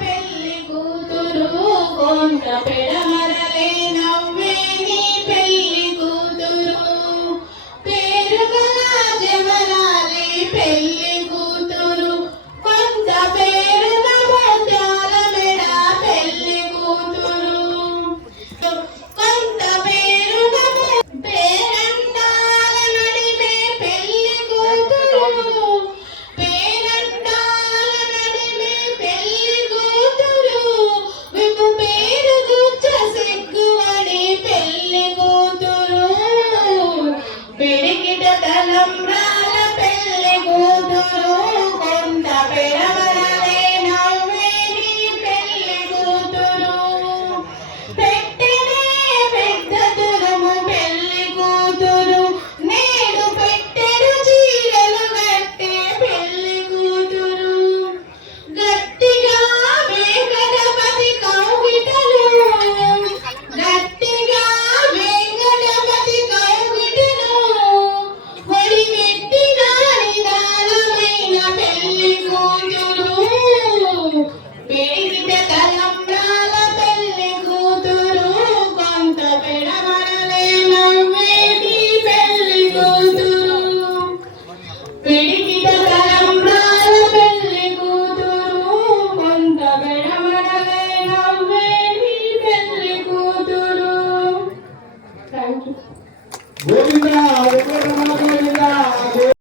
పెళ్ళి కూతురు కొంత పెడమరలేనా? தலம் ಭೂಮಿ